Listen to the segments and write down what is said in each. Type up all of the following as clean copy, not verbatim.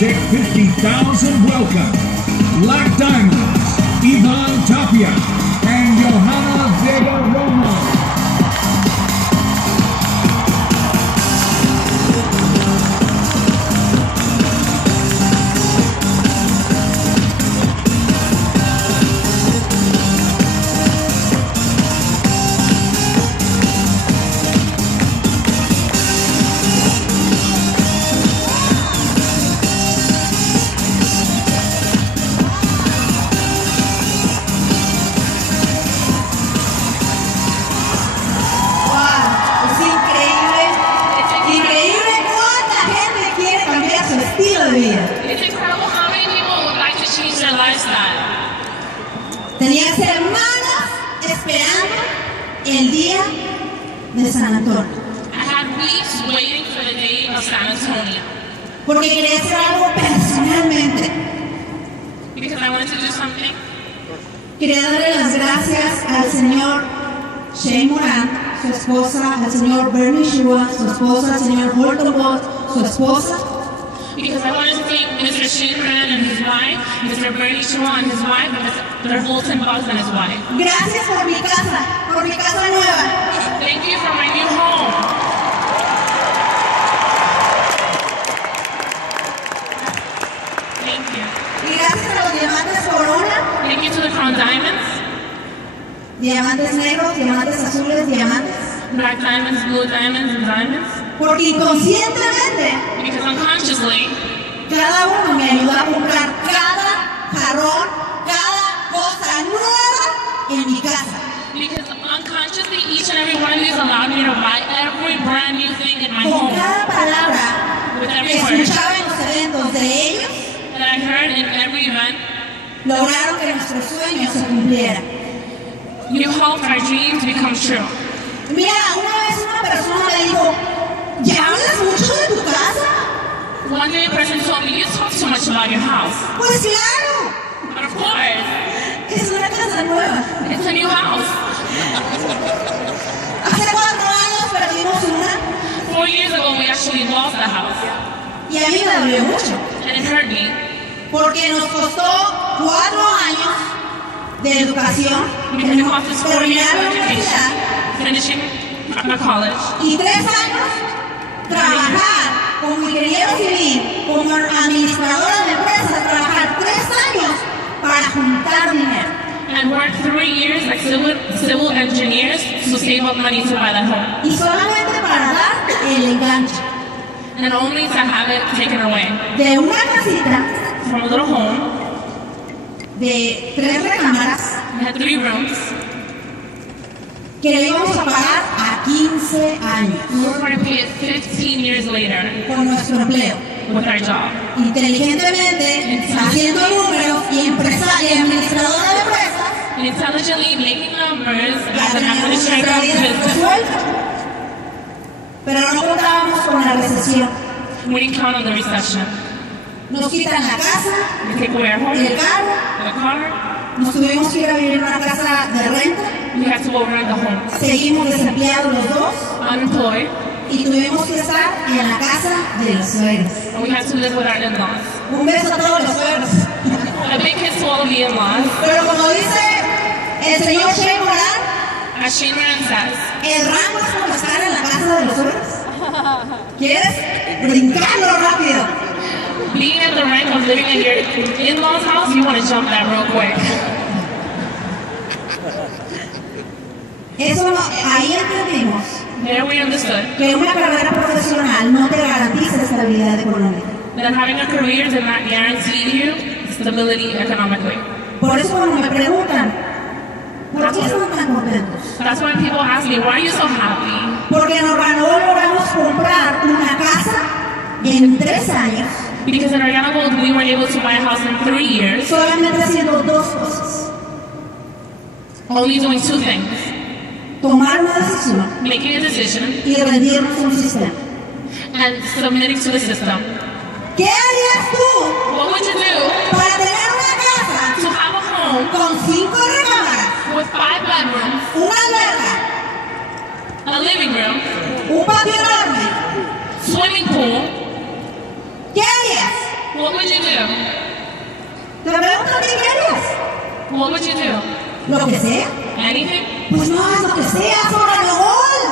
gigantic 50,000 welcome. Black Diamonds, Ivan Tapia and Johanna Vega Romo. It's incredible how many people would like to change their lifestyle. Tenía semanas esperando el día de San Antonio. I had weeks waiting for the day of San Antonio. Porque quería hacer algo personalmente. Because I wanted to do something. Quería darle las gracias al señor Shane Moran, su esposa, al señor Bernie Shua, su esposa, al señor Holton Bott, su esposa. Because I wanted to thank Mr. Shinran and his wife, Mr. Bernie Shaw and his wife, and Mr. Holton Bott and his wife. Gracias por mi casa nueva. Thank you for my new home. Thank you. Y gracias a los diamantes Corona. Thank you to the Crown Diamonds. Diamantes negros, diamantes azules, diamantes. Black diamonds, blue diamonds, and diamonds. Porque inconscientemente, because unconsciously, cada uno me ayudó a comprar cada jarrón, cada cosa nueva en mi casa. Because unconsciously, each and every one of these allowed me to buy every brand new thing in my home. Con cada palabra que escuchaba en los eventos de ellos, that I heard in every event, lograron que nuestros sueños se cumplieran. You helped our dreams become true. Mira, una vez una persona me dijo, ¿ya hablas mucho de tu casa? One day a person told me, you talk so much about your house. Pues claro. But of course. Es una casa nueva. It's a new house. Hace 4 años perdimos una. 4 years ago we actually lost the house. Y a mí me dolió mucho. And it hurt me. Porque nos costó 4 años de educación, terminar la universidad, finishing college, y 3 años trabajar como ingeniero civil, como administradora de empresas, trabajar 3 años para juntar dinero. And work 3 years like civil engineers to save up money to buy that home. Y solamente para dar el enganche. And only to have it taken away. De una casita, from a little home, de 3 recámaras, we had 3 rooms, que le íbamos a pagar a 15 años. We were going to pay it 15 years later. Con nuestro empleo. With our job. Inteligentemente, haciendo números y administradora de empresas. Intelligently making numbers as an administrator of business. Pero no contábamos con la recesión. We didn't count on the recession. Nos quitan la casa, we take away our home, el carro, the car. Nos tuvimos que ir a vivir en una casa de renta. We had to go rent the home. Seguimos desempleados los dos. Unemployed. Y tuvimos que estar en la casa de los suegros. And we had to live with our in-laws. Un beso a todos los suegros. A big kiss to all of the in-laws. Pero como dice el señor Shane Moran, as Shane Moran says, el rango es como estar en la casa de los suegros. ¿Quieres brincarlo rápido? Being at the rank of living in your in-laws' house, you want to jump that real quick. Eso ahí entendimos. There we understood. Que una carrera profesional no te garantiza estabilidad económica. That having a career does not guarantee you stability economically. Por eso cuando me preguntan, ¿por qué están tan contentos? That's when people ask me, why are you so happy? Porque en Organo logramos comprar una casa en 3 años. Because in Organo we were able to buy a house in 3 years. Solamente haciendo 2 cosas. Only doing 2 things. Tomar una decisión. Making a decision. Y rendirnos a un sistema. And submitting to the system. ¿Qué harías tú? What would you do? Para tener una casa. To have a home. Con 5 recámaras. With 5 bedrooms. Una alberca. A living room. Un patio enorme. Swimming pool. ¿Qué harías? what would you do? Te pregunto qué quieres. What would you do? Lo que sea. Anything? Pues no hagas lo que sea, sobre lo gol.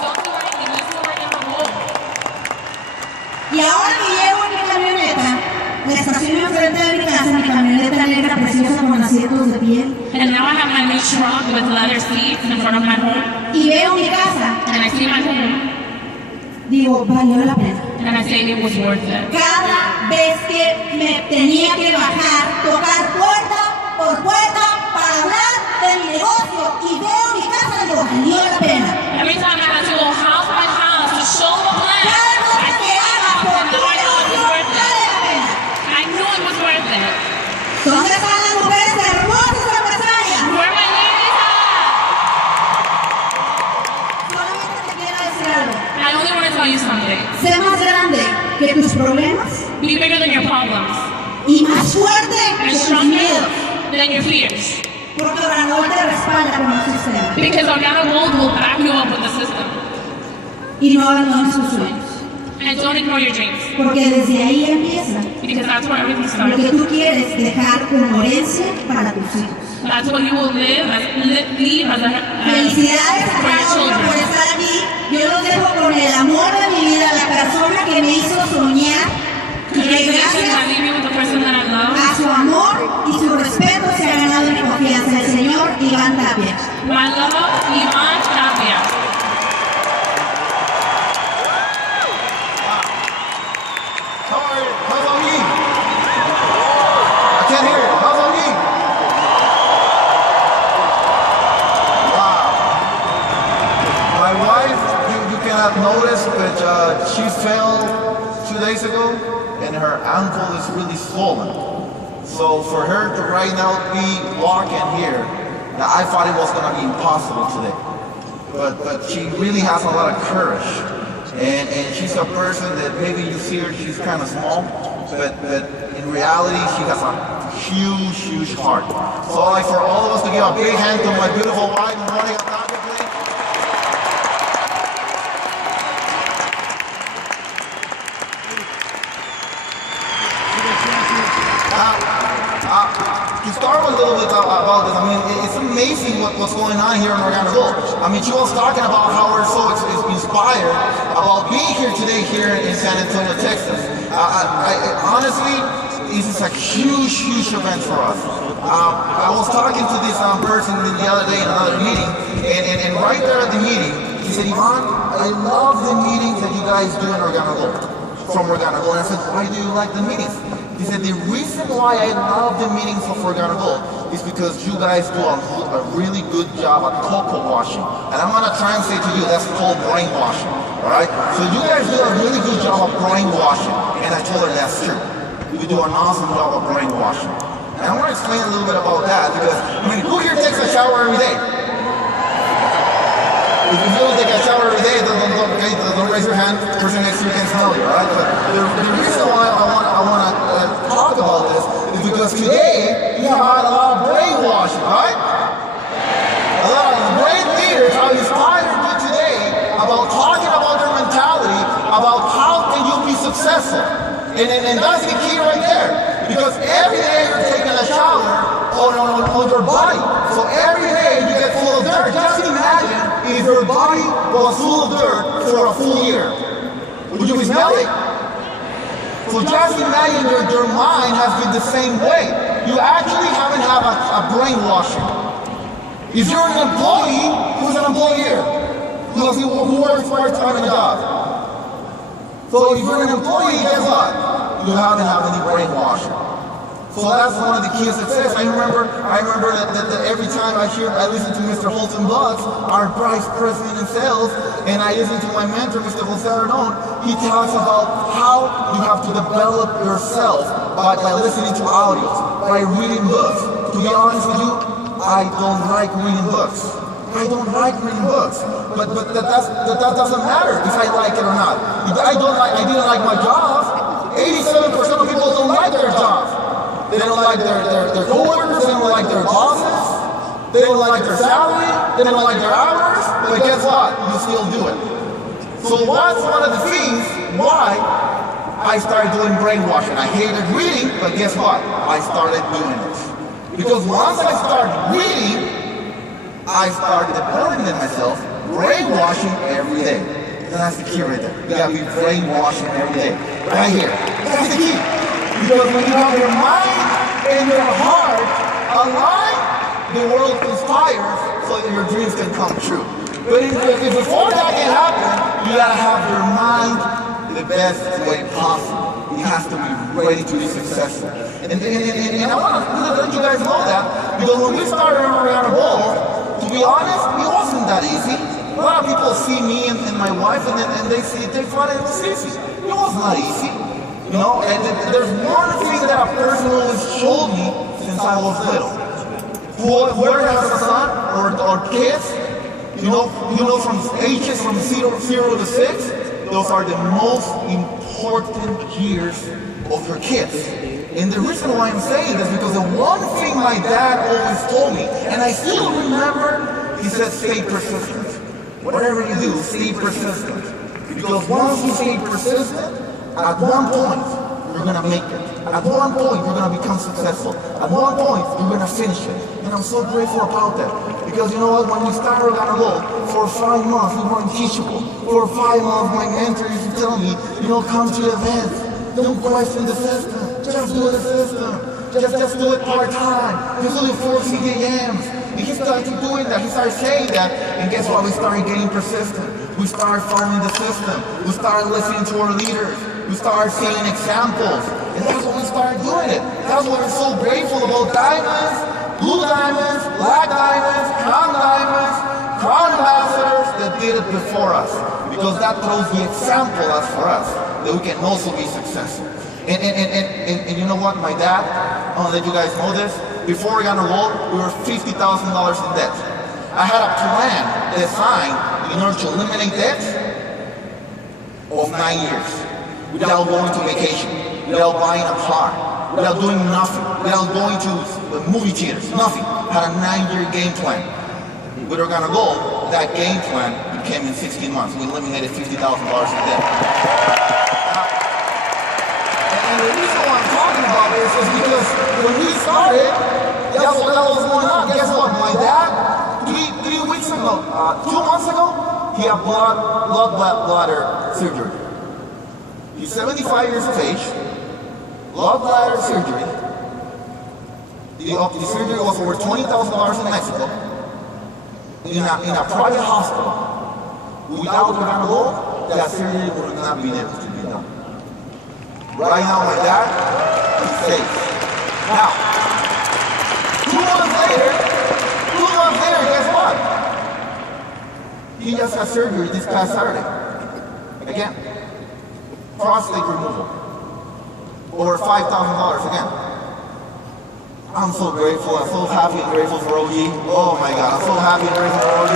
Don't do anything, just go right in the hole. Y ahora que llego en mi camioneta, la estaciono enfrente de mi casa, mi camioneta negra preciosa con asientos de piel. And now I have my new truck with leather seats in front of my home. Y veo mi casa. And I see my home. Digo, valió la pena. And I say it was worth it. Cada vez que me tenía que bajar, tocar puerta por puerta para hablar de mi negocio y veo mi casa, digo, valió la pena. Every time I had to go house by house to show the plan, Cada cosa I que haga por tu negocio worth vale it. la pena. I knew it was worth it. ¿Dónde están las mujeres hermosas empresarias? Where my ladies at? Solamente te quiero decir algo. I only want to tell you something. Sé más grande que tus problemas Be bigger than your problems y más fuerte and que tus stronger miedos. than your fears. Porque Organo te respalda con un sistema. Because Organo Gold will back you up with the system. Y no abandones tus sueños. And don't ignore your dreams. Porque desde ahí empieza Because that's where everything lo starts. que tú quieres dejar como herencia para tus hijos. That's what you will leave as a Felicidades a for your cada uno por children. estar aquí. Yo los dejo con el amor de mi vida, la persona que me hizo soñar. Y que Congratulations, I gracias leave you with the person that I love. a su amor y su respeto se ha ganado mi confianza, el señor Iván Tapia. My love, Diamantes Tapia. How's on me? I can't hear it. How's on me? Wow. My wife, you cannot notice, but she fell 2 days ago, and her ankle is really swollen. So for her to right now be walking here, I thought it was going to be impossible today. But she really has a lot of courage. And she's a person that maybe you see her, she's kind of small, but in reality, she has a huge, huge heart. So I'd like for all of us to give a big hand to my beautiful wife, Monik Tapia, please. To start a little bit about this, I mean, it's amazing what's going on here in Organo Gold. I mean, she was talking about how we're so inspired about being here today here in San Antonio, Texas. Honestly, this is a huge, huge event for us. I was talking to this person the other day in another meeting, and right there at the meeting, he said, Ivan, I love the meetings that you guys do in Organo Gold, from Organo Gold. And I said, why do you like the meetings? He said, the reason why I love the meetings of Organo Gold is because you guys do a really good job at cocoa washing. And I'm going to translate to you, that's called brainwashing. Alright? So you guys do a really good job of brainwashing. And I told her that's true. You do an awesome job of brainwashing. And I want to explain a little bit about that because, I mean, who here takes a shower every day? If you don't take a shower every day, don't raise your hand. The person next to you can smell you, right? But the reason why I want to talk about this is because today we have had a lot of brainwashing, right? A lot of great leaders are inspired you today about talking about their mentality, about how can you be successful. And that's the key right there. Because every day you're taking a shower on your body. So every day you get full of dirt. Just imagine if your body was full of dirt for a full year. Would you be smelling? So just imagine your mind has been the same way. You actually haven't had a brainwashing. If you're an employee, who's an employee here? Who works part-time in a job? So if you're an employee, guess what? You haven't had any brainwashing. So that's one of the keys of success. I remember that every time I listen to Mr. Holton Butts, our vice president in sales, and I listen to my mentor, Mr. Jose Ardon, he talks about how you have to develop yourself by listening to audios, by reading books. To be honest with you, I don't like reading books. I don't like reading books, but that doesn't matter if I like it or not. If I didn't like my job. 87% of people don't like their jobs. They don't like their coworkers, they don't like their bosses, they don't like their salary, they don't like their hours, but guess what? You still do it. So what's one of the things why I I started doing brainwashing. I hated reading, but guess what? I started doing it. Because once I started reading, I started developing in myself, brainwashing every day. That's the key right there. You gotta be brainwashing every day. Right here. That's the key. Because when you have your mind and your heart aligned, the world conspires so that your dreams can come true. But if before that can happen, you gotta have your mind the best way possible. You have to be ready to be successful. And I want to let you guys know that, because when we started around a goal, to be honest, it wasn't that easy. A lot of people see me and my wife and they thought it was easy. It was not easy. You know, and there's one thing that a person always showed me since I was little. Whoever has a son or kids, you know from ages from 0 to 6, those are the most important years of your kids. And the reason why I'm saying this is because the one thing my dad always told me, and I still remember, he said, stay persistent. Whatever you do, stay persistent. Because once you stay persistent, at one point, you're gonna make it. At one point, you're gonna become successful. At one point, you're gonna finish it. And I'm so grateful about that. Because you know what, when we started Organo Gold, for 5 months, we were unteachable. For 5 months, my mentor used to tell me, come to the events. Don't question the system. Just do the system. Just do it part-time. Just do it 4 CDMs. And he started doing that. He started saying that. And guess what? We started getting persistent. We started following the system. We started listening to our leaders. We started seeing examples. And that's when we started doing it. That's why we're so grateful about diamonds, blue diamonds, black diamonds, crown ambassadors that did it before us. Because that throws the example as for us, that we can also be successful. And you know what, my dad, I want to let you guys know this, before Organo Gold, we were $50,000 in debt. I had a plan designed in order to eliminate debt of 9 years, without going to vacation, without buying a car, without doing nothing, without going to movie theaters, nothing. I had a 9-year game plan. With Organo Gold, that game plan became in 16 months. We eliminated $50,000 in debt. And the reason why I'm talking about this is because when we started, that's what was going on. Guess what? My dad, 3 weeks ago, 2 months ago, he had bladder surgery. He's 75 years of age, bladder surgery. The surgery was over $20,000 in Mexico, in a private hospital. Without Organo Gold, that surgery would not be able to be done. Right now, my dad is safe. Now, 2 months later, guess what? He just had surgery this past Saturday. Again. Prostate removal. Over $5,000 again. I'm so grateful. I'm so happy and grateful for OG. Oh my God, I'm so happy and grateful for OG.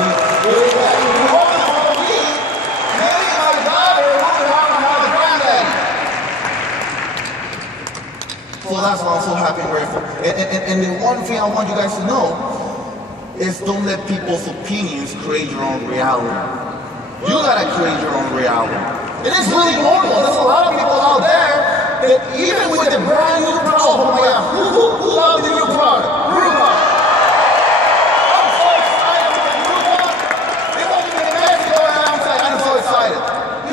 So that's why I'm so happy and grateful. And the one thing I want you guys to know is don't let people's opinions create your own reality. You gotta create your own reality. It is really normal. There's a lot of people out there that even with a brand new product, oh my God, who loves the new product? I'm so excited with the new product. It's not even in Mexico and I'm so excited.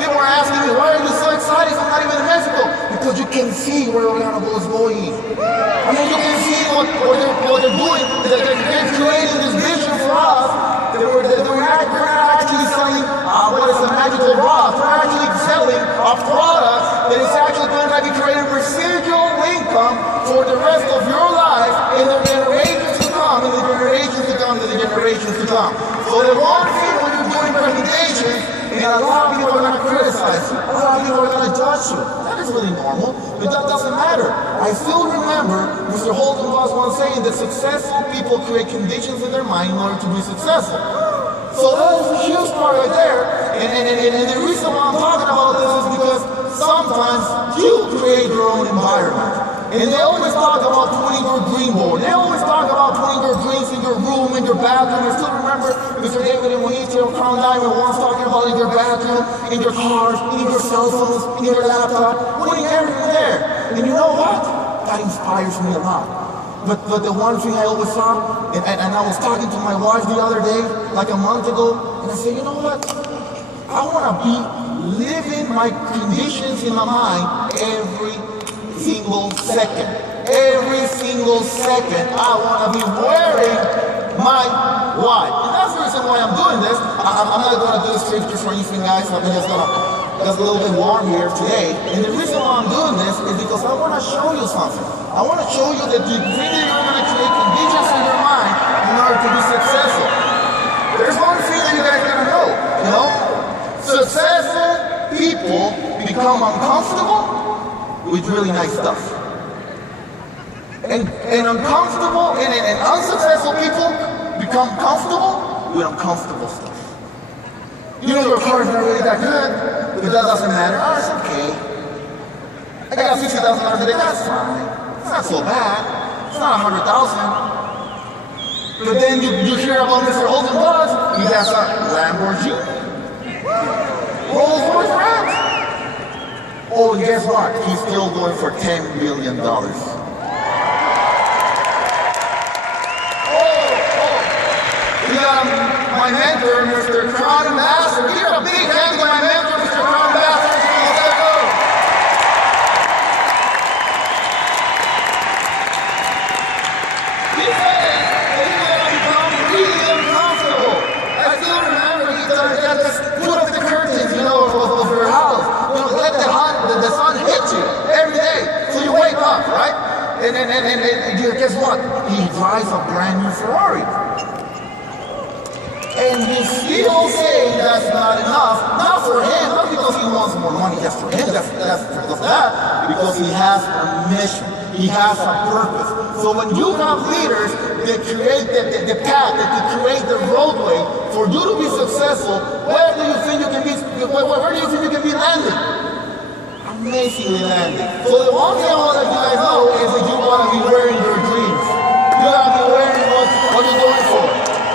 People are asking me, why are you so excited if I'm not even in Mexico? Because you can see where Organo Gold is going. I mean, you can see what they're doing. They're creating this vision for us. We're not actually selling what is a magical rock. We're actually selling a product that is actually going to be creating residual income for the rest of your life and the generations to come, and the generations to come, and the generations to come. So the one thing when you're doing presentations, and a lot of people are going to criticize you, a lot of people are going to judge you. That is really normal, but that doesn't matter. I still remember Mr. Holton was once saying that successful people create conditions in their mind in order to be successful. So that is a huge part right there. And the reason why I'm talking about this is because sometimes you create your own environment. And they always talk about putting your dream board. They always talk about putting your dreams in your room, in your bathroom. I still remember Mr. David and Monik Crown Diamond once talking about in your bathroom, in your cars, in your cell phones, in your laptop, putting everything there. And you know what? That inspires me a lot. But the one thing I always saw, and I was talking to my wife the other day, like a month ago, and I said, you know what? I want to be living my conditions in my mind every single second. Every single second, I want to be wearing my watch. And that's the reason why I'm doing this. I'm not going to do the scriptures or anything, guys. I'm just going to, it's a little bit warm here today. And the reason why I'm doing this is because I want to show you something. I want to show you that you really are going to create conditions in your mind in order to be successful. There's one thing that you guys got to know, you know? Successful people become uncomfortable with really nice stuff. And uncomfortable and unsuccessful people become comfortable with uncomfortable stuff. You know your car is not really that good, but that doesn't matter. Oh, it's okay. I got $60,000 a day, that's fine. It's not so bad. It's not 100,000. But then you hear about Mr. Holden Buzz, he has a Lamborghini. Rolls Royce Ranch. Oh, and guess what? He's still going for $10 million. Oh, we got my mentor, Mr. Crown Ambassador. Give a big hand to my mentor, Mr. Crown Ambassador. He said that he's going to become really uncomfortable. I still remember he just put up the curtains, you know, of her house. You know, let the sun hit you every day. So you wake up, right? And guess what? He drives a brand new Ferrari. And he's still saying that's not enough. Not for him, not because he wants more money, that's for him, that's because of that. Because he has a mission. He has a purpose. So when you have leaders that create the path, that create the roadway for you to be successful, where do you think you can be landing? Amazingly landing. So the one thing I want to let you guys know is that you want to be wearing your dreams. You got to be wearing what you're going for.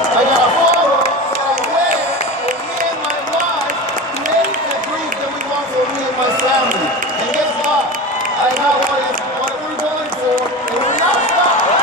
I got a photo that I wear for me and my wife to make the dreams that we want for me and my family. And guess what? I got what we're going for, and we're not stopping.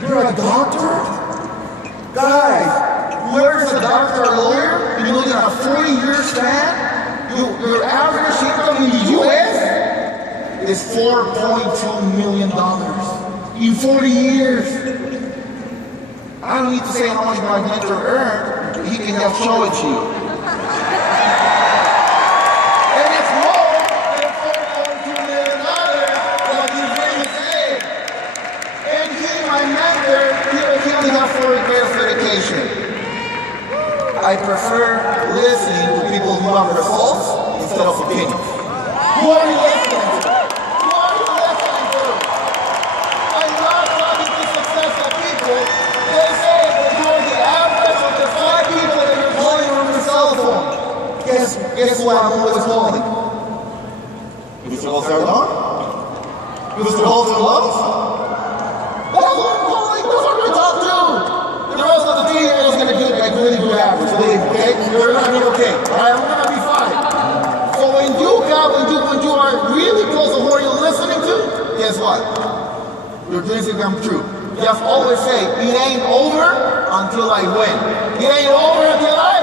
You're a doctor? Guys, whoever's a doctor or lawyer, and you're looking at a 40-year span, your average income in the U.S. is $4.2 million in 40 years. I don't need to say how much my mentor earned. He can just show it to you. I prefer listening to people who have results instead of opinions. Who are you listening to? Who are you listening to? I love talking to successful people. They say that you are the average of the 5 people that you're calling on your cell phone. Guess who I'm always calling? Mr. Holzerlon? Mr. Holzerlon? That's who I'm calling. Those are my top 2. The rest of the team is going to do like really good average. Okay? You're going to be okay. Alright? I'm going to be fine. So when you are really close to who you're listening to, guess what? Your dreams will come true. You have to always say, it ain't over until I win. It ain't over until I